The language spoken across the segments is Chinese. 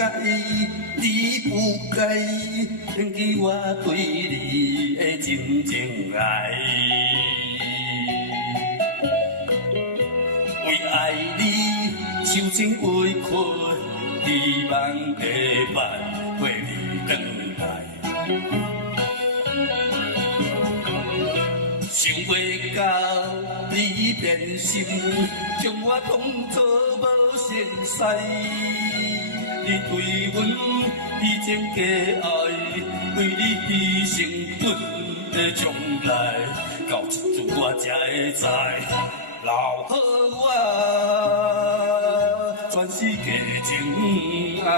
该，你不该牵起我对你的真情爱。为爱你，受尽委屈，希望陪伴陪你等待。想袂到你变心，将我当作无现实。你对阮已经假爱，为你牺牲阮的将来。到这阵我才会知，留好我全世界情爱。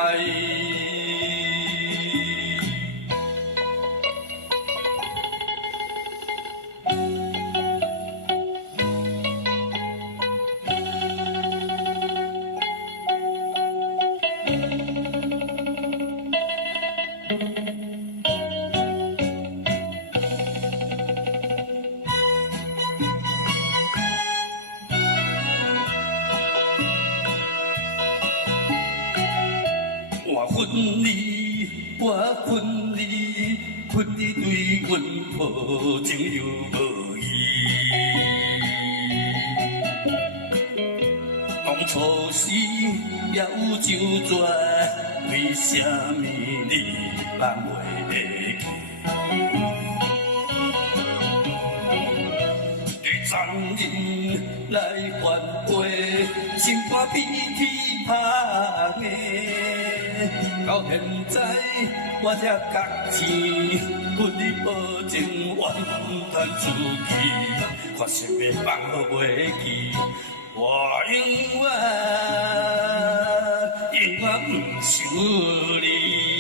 我恨你，我恨你，恨你对阮抱情又无义。当初时也有周转，为什么你放袂记？你残忍来反悔，心肝鼻涕拍硬。到现在，我才觉醒，阮你保证完全出去，发心的放袂记。我永远不想你。